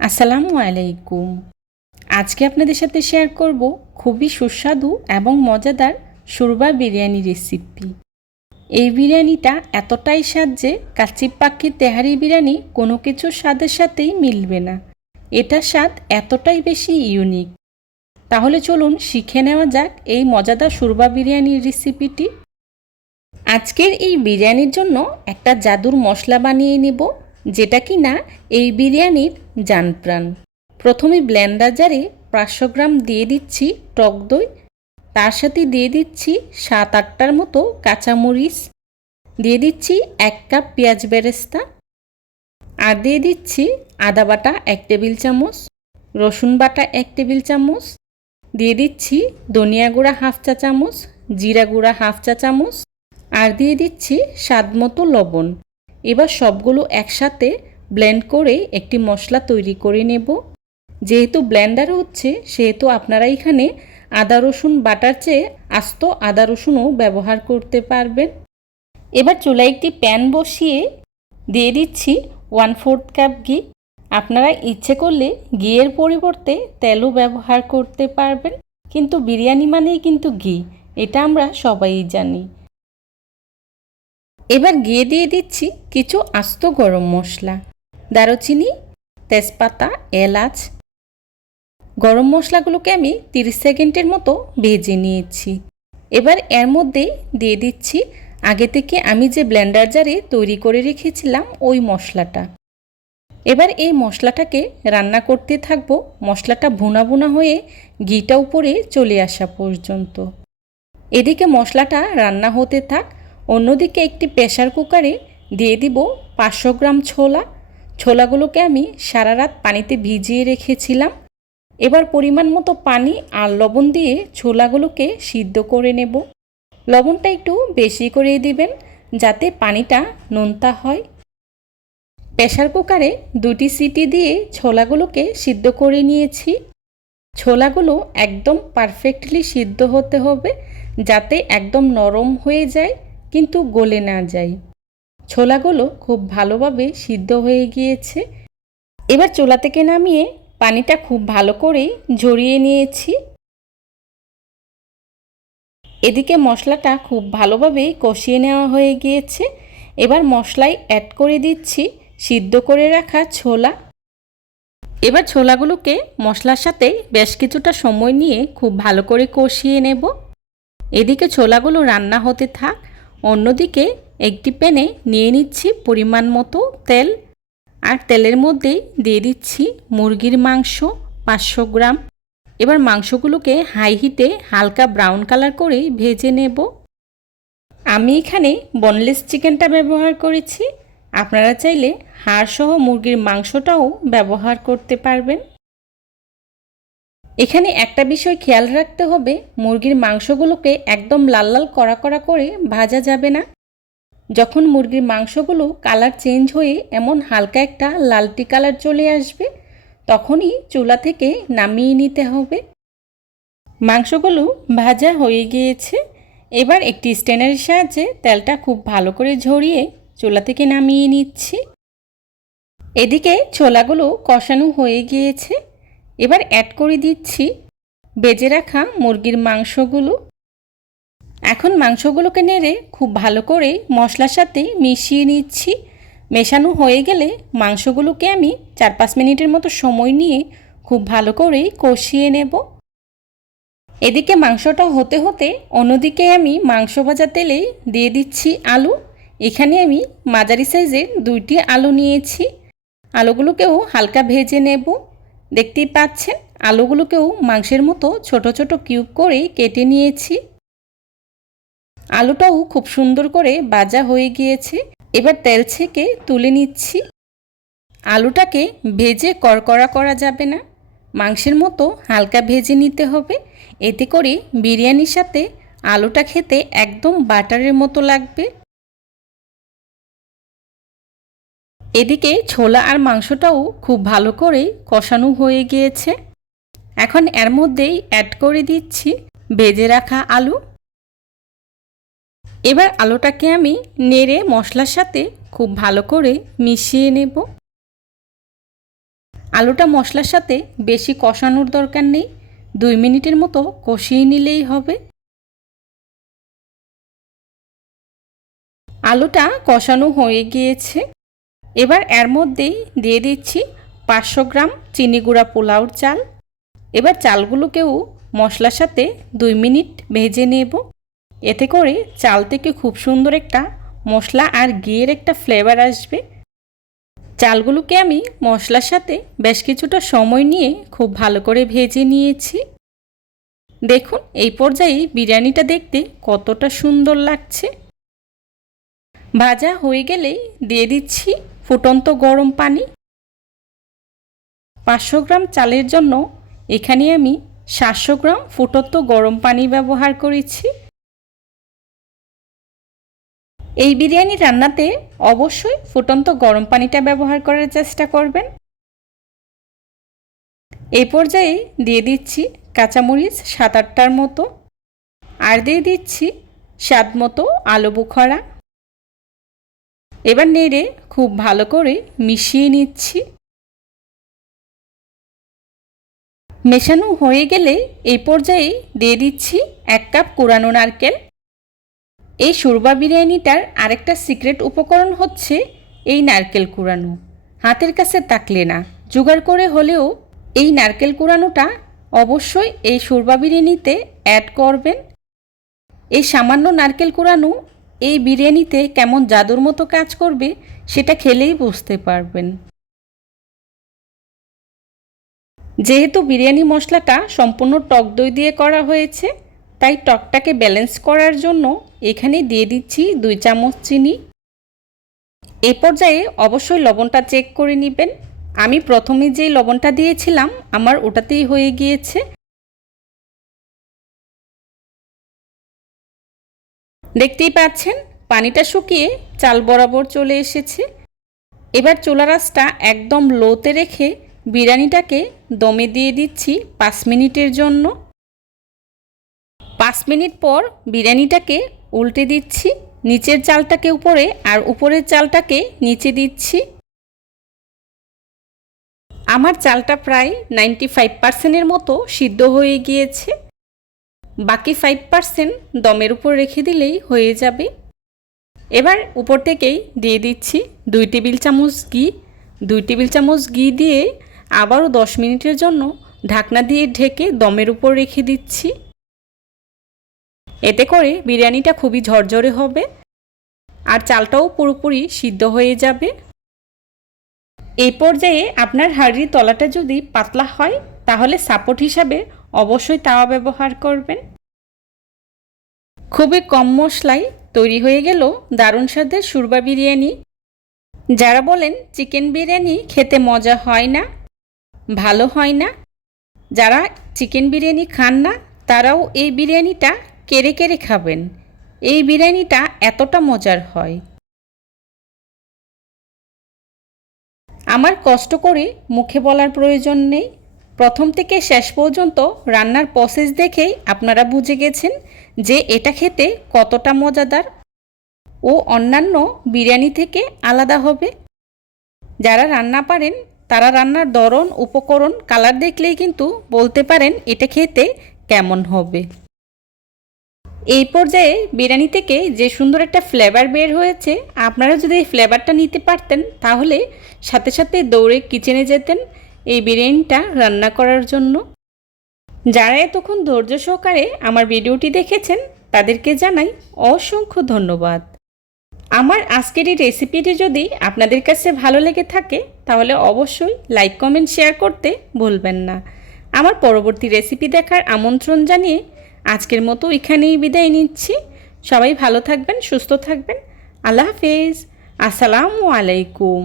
আসসালামু আলাইকুম। আজকে আপনাদের সাথে শেয়ার করব খুবই সুস্বাদু এবং মজাদার সুরবা বিরিয়ানি রেসিপি এই বিরিয়ানিটা এতটাই স্বাদ যে কাচ্চি পাখির তেহারি বিরিয়ানি কোনো কিছুর স্বাদের সাথেই মিলবে না। এটার স্বাদ এতটাই বেশি ইউনিক তাহলে চলুন শিখে নেওয়া যাক এই মজাদার সুরবা বিরিয়ানির রেসিপিটি আজকের এই বিরিয়ানির জন্য একটা জাদুর মশলা বানিয়ে নেব। যেটা কি না এই বিরিয়ানির জানপ্রাণ। প্রথমে ব্লেন্ডার জারে পাঁচশো গ্রাম দিয়ে দিচ্ছি টক দই, তার সাথে দিয়ে দিচ্ছি সাত আটটার মতো কাঁচামরিচ, দিয়ে দিচ্ছি এক কাপ পেঁয়াজ বেরেস্তা আর দিয়ে দিচ্ছি আদা বাটা এক টেবিল চামচ, রসুন বাটা এক টেবিল চামচ, দিয়ে দিচ্ছি ধনিয়া গুঁড়া হাফ চা চামচ, জিরা গুঁড়া হাফ চা চামচ আর দিয়ে দিচ্ছি স্বাদ মতো লবণ। এবার সবগুলো একসাথে ব্লেন্ড করে একটি মশলা তৈরি করে নেব। যেহেতু ব্লেন্ডার হচ্ছে, সেহেতু আপনারা এখানে আদা, রসুন, বাটার চেয়ে আস্ত আদা, রসুনও ব্যবহার করতে পারবেন। এবার চুলায় একটি প্যান বসিয়ে দিয়ে দিচ্ছি ওয়ান ফোর্থ কাপ ঘি। আপনারা ইচ্ছে করলে ঘিয়ের পরিবর্তে তেলও ব্যবহার করতে পারবেন। কিন্তু বিরিয়ানি মানেই কিন্তু ঘি, এটা আমরা সবাই জানি। এবার গিয়ে দিয়ে দিচ্ছি কিছু আস্ত গরম মশলা। দারুচিনি, তেজপাতা, এলাচ। গরম মশলাগুলোকে আমি তিরিশ সেকেন্ডের মতো ভেজে নিয়েছি। এবার এর মধ্যে দিয়ে দিচ্ছি আগে থেকে আমি যে ব্লেন্ডার জারে তৈরি করে রেখেছিলাম ওই মশলাটা। এবার এই মশলাটাকে রান্না করতে থাকব। মশলাটা ভুনা ভুনা হয়ে ঘিটা উপরে চলে আসা পর্যন্ত। এদিকে মশলাটা রান্না হতে থাক। অন্যদিকে একটি প্রেশার কুকারে দিয়ে দিব পাঁচশো গ্রাম ছোলা। ছোলাগুলোকে আমি সারা রাত পানিতে ভিজিয়ে রেখেছিলাম। এবার পরিমাণ মতো পানি আর লবণ দিয়ে ছোলাগুলোকে সিদ্ধ করে নেব। লবণটা একটু বেশি করে দিবেন যাতে পানিটা নোনতা হয়। প্রেশার কুকারে দুটি সিটি দিয়ে ছোলাগুলোকে সিদ্ধ করে নিয়েছি। ছোলাগুলো একদম পারফেক্টলি সিদ্ধ হতে হবে যাতে একদম নরম হয়ে যায়। কিন্তু গলে না যায় ছোলাগুলো খুব ভালোভাবে সিদ্ধ হয়ে গিয়েছে। এবার চোলা থেকে নামিয়ে পানিটা খুব ভালো করে ঝরিয়ে নিয়েছি। এদিকে মশলাটা খুব ভালোভাবে কষিয়ে নেওয়া হয়ে গিয়েছে। এবার মশলায় অ্যাড করে দিচ্ছি সিদ্ধ করে রাখা ছোলা। এবার ছোলাগুলোকে মশলার সাথে বেশ কিছুটা সময় নিয়ে খুব ভালো করে কষিয়ে নেব। এদিকে ছোলাগুলো রান্না হতে থাক। অন্যদিকে একটি প্যানে নিয়ে নিচ্ছি পরিমাণ মতো তেল। আর তেলের মধ্যে দিয়ে দিচ্ছি মুরগির মাংস পাঁচশো গ্রাম। এবার মাংসগুলোকে হাই হিটে হালকা ব্রাউন কালার করে ভেজে নেব। আমি এখানে বনলেস চিকেনটা ব্যবহার করেছি। আপনারা চাইলে হাড়সহ মুরগির মাংসটাও ব্যবহার করতে পারবেন। এখানে একটা বিষয় খেয়াল রাখতে হবে, মুরগির মাংসগুলোকে একদম লাল লাল কড়া কড়া করে ভাজা যাবে না। যখন মুরগির মাংসগুলো কালার চেঞ্জ হয়ে এমন হালকা একটা লালটি কালার চলে আসবে, তখনই চুলা থেকে নামিয়ে নিতে হবে। মাংসগুলো ভাজা হয়ে গিয়েছে। এবার একটি স্ট্যান্ডারের সাহায্যে তেলটা খুব ভালো করে ঝরিয়ে চুলা থেকে নামিয়ে নিচ্ছি। এদিকে ছোলাগুলো কষানো হয়ে গিয়েছে। এবার অ্যাড করে দিচ্ছি বেজে রাখা মুরগির মাংসগুলো। এখন মাংসগুলোকে নেড়ে খুব ভালো করে মশলার সাথে মিশিয়ে নিচ্ছি। মেশানো হয়ে গেলে মাংসগুলোকে আমি চার পাঁচ মিনিটের মতো সময় নিয়ে খুব ভালো করে কষিয়ে নেব। এদিকে মাংসটা হতে হতে অন্যদিকে আমি মাংস ভাজা তেলে দিয়ে দিচ্ছি আলু। এখানে আমি মাঝারি সাইজের দুইটি আলু নিয়েছি। আলুগুলোকেও হালকা ভেজে নেব। দেখতেই পাচ্ছেন, আলুগুলোকেও মাংসের মতো ছোট ছোট কিউব করে কেটে নিয়েছি। আলুটাও খুব সুন্দর করে বাজা হয়ে গিয়েছে। এবার তেল ছেঁকে তুলে নিচ্ছি। আলুটাকে ভেজে কড়কড়া করা যাবে না। মাংসের মতো হালকা ভেজে নিতে হবে। এতে করে বিরিয়ানির সাথে আলুটা খেতে একদম বাটারের মতো লাগবে। এদিকে ছোলা আর মাংসটাও খুব ভালো করে কষানো হয়ে গিয়েছে। এখন এর মধ্যেই অ্যাড করে দিচ্ছি ভেজে রাখা আলু। এবার আলুটাকে আমি নেড়ে মশলার সাথে খুব ভালো করে মিশিয়ে নেব। আলুটা মশলার সাথে বেশি কষানোর দরকার নেই, দুই মিনিটের মতো কষিয়ে নিলেই হবে। আলুটা কষানো হয়ে গিয়েছে। এবার এর মধ্যেই দিয়ে দিচ্ছি পাঁচশো গ্রাম চিনি গুঁড়া পোলাওর চাল। এবার চালগুলোকেও মশলার সাথে দুই মিনিট ভেজে নেব। এতে করে চাল থেকে খুব সুন্দর একটা মশলা আর ঘিয়ের একটা ফ্লেভার আসবে। চালগুলোকে আমি মশলার সাথে বেশ কিছুটা সময় নিয়ে খুব ভালো করে ভেজে নিয়েছি। দেখুন, এই পর্যায়ে বিরিয়ানিটা দেখতে কতটা সুন্দর লাগছে। ভাজা হয়ে গেলেই দিয়ে দিচ্ছি ফুটন্ত গরম পানি। পাঁচশো গ্রাম চালের জন্য এখানে আমি সাতশো গ্রাম ফুটন্ত গরম পানি ব্যবহার করেছি। এই বিরিয়ানি রান্নাতে অবশ্যই ফুটন্ত গরম পানিটা ব্যবহার করার চেষ্টা করবেন। এই পর্যায়ে দিয়ে দিচ্ছি কাঁচামরিচ সাত আটটার মতো। আর দিয়ে দিচ্ছি স্বাদ মতো আলু বুখারা। এবার নেড়ে খুব ভালো করে মিশিয়ে নিচ্ছি। মেশানো হয়ে গেলে এই পর্যায়ে দিয়ে দিচ্ছি এক কাপ কোরানো নারকেল। এই সুরবা বিরিয়ানিটার আরেকটা সিক্রেট উপকরণ হচ্ছে এই নারকেল কুড়ানো হাতের কাছে তাকলে না, জোগাড় করে হলেও এই নারকেল কুড়ানোটা অবশ্যই এই সুরবা বিরিয়ানিতে অ্যাড করবেন। এই সামান্য নারকেল কুড়ানো এই বিরিয়ানিতে কেমন জাদুর মতো কাজ করবে, সেটা খেলেই বুঝতে পারবেন। যেহেতু বিরিয়ানি মশলাটা সম্পূর্ণ টক দই দিয়ে করা হয়েছে, তাই টকটাকে ব্যালেন্স করার জন্য এখানে দিয়ে দিচ্ছি দুই চামচ চিনি। এ পর্যায়ে অবশ্যই লবণটা চেক করে নেবেন। আমি প্রথমে যে লবণটা দিয়েছিলাম, আমার ওটাতেই হয়ে গিয়েছে। দেখতেই পাচ্ছেন, পানিটা শুকিয়ে চাল বরাবর চলে এসেছে। এবার চুলা রাসটা একদম লোতে রেখে বিরিয়ানিটাকে দমে দিয়ে দিচ্ছি পাঁচ মিনিটের জন্য। পাঁচ মিনিট পর বিরিয়ানিটাকে উল্টে দিচ্ছি, নিচের চালটাকে উপরে আর উপরের চালটাকে নিচে দিচ্ছি। আমার চালটা প্রায় নাইনটি ফাইভ পার্সেন্টের মতো সিদ্ধ হয়ে গিয়েছে। বাকি ফাইভ পার্সেন্ট দমের উপর রেখে দিলেই হয়ে যাবে। এবার উপর থেকেই দিয়ে দিচ্ছি দুই টেবিল চামচ ঘি। দুই টেবিল চামচ ঘি দিয়ে আবারও দশ মিনিটের জন্য ঢাকনা দিয়ে ঢেকে দমের উপর রেখে দিচ্ছি। এতে করে বিরিয়ানিটা খুবই ঝরঝরে হবে আর চালটাও পুরোপুরি সিদ্ধ হয়ে যাবে। এই পর্যায়ে আপনার হাড়ির তলাটা যদি পাতলা হয়, তাহলে সাপোর্ট হিসাবে অবশ্যই তাওয়া ব্যবহার করবেন। খুবই কম মশলায় তৈরি হয়ে গেল দারুণ স্বাদের সুরবা বিরিয়ানি। যারা বলেন চিকেন বিরিয়ানি খেতে মজা হয় না, ভালো হয় না, যারা চিকেন বিরিয়ানি খান না, তারাও এই বিরিয়ানিটা কেড়ে কেড়ে খাবেন। এই বিরিয়ানিটা এতটা মজার হয়। আমার কষ্ট করে মুখে বলার প্রয়োজন নেই। প্রথম থেকে শেষ পর্যন্ত রান্নার প্রসেস দেখেই আপনারা বুঝে গেছেন যে এটা খেতে কতটা মজাদার ও অন্যান্য বিরিয়ানি থেকে আলাদা হবে। যারা রান্না পারেন, তারা রান্নার ধরন, উপকরণ কালার দেখলেই কিন্তু বলতে পারেন এটা খেতে কেমন হবে। এই পর্যায়ে বিরিয়ানি থেকে যে সুন্দর একটা ফ্লেভার বের হয়েছে, আপনারা যদি এই ফ্লেভারটা নিতে পারতেন, তাহলে সাথে সাথে দৌড়ে কিচেনে যেতেন এই বিরিয়ানিটা রান্না করার জন্য। যারা এতক্ষণ ধৈর্য সহকারে আমার ভিডিওটি দেখেছেন, তাদেরকে জানাই অসংখ্য ধন্যবাদ। আমার আজকের এই রেসিপিটি যদি আপনাদের কাছে ভালো লেগে থাকে, তাহলে অবশ্যই লাইক কমেন্ট শেয়ার করতে ভুলবেন না। আমার পরবর্তী রেসিপি দেখার আমন্ত্রণ জানিয়ে আজকের মতো এখানেই বিদায় নিচ্ছি। সবাই ভালো থাকবেন, সুস্থ থাকবেন। আল্লাহ হাফেজ। আসসালামু আলাইকুম।